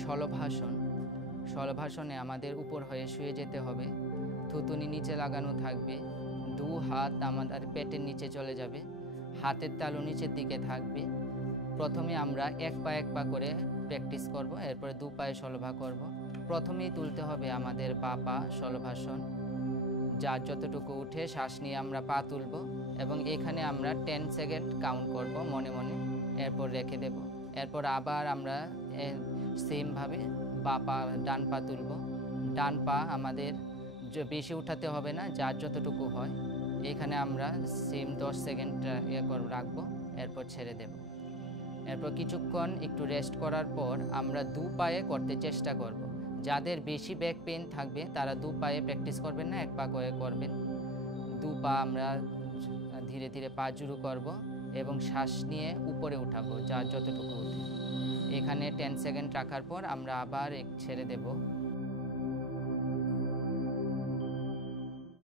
স্থলভাষণ। স্থলভাষণে আমাদের উপর হয়ে শুয়ে যেতে হবে, থুতুনি নিচে লাগানো থাকবে, দু হাত আমাদের পেটের নিচে চলে যাবে, হাতের তালু নিচের দিকে থাকবে। প্রথমে আমরা এক পা করে প্র্যাকটিস করব, এরপরে দু পায়ে স্থলভা করব। প্রথমেই তুলতে হবে আমাদের বা পা স্থলভাষণ, যার যতটুকু উঠে শ্বাস নিয়ে আমরা পা তুলব এবং এখানে আমরা 10 সেকেন্ড কাউন্ট করব মনে মনে, এরপর রেখে দেব। এরপর আবার আমরা সেমভাবে বা পা ডান পা তুলব। ডান পা আমাদের বেশি উঠাতে হবে না, যার যতটুকু হয়। এখানে আমরা সেম 10 সেকেন্ড রাখবো, এরপর ছেড়ে দেব। এরপর কিছুক্ষণ একটু রেস্ট করার পর আমরা দু পায়ে করতে চেষ্টা করব। যাদের বেশি ব্যাক পেইন থাকবে তারা দু পায়ে প্র্যাকটিস করবেন না, এক পা করে করবেন। দু পা আমরা ধীরে ধীরে পা জুড়ু করব এবং শ্বাস নিয়ে উপরে উঠাবো, যার যতটুকু উঠে। এখানে 10 সেকেন্ড রাখার পর আমরা আবার ছেড়ে দেব।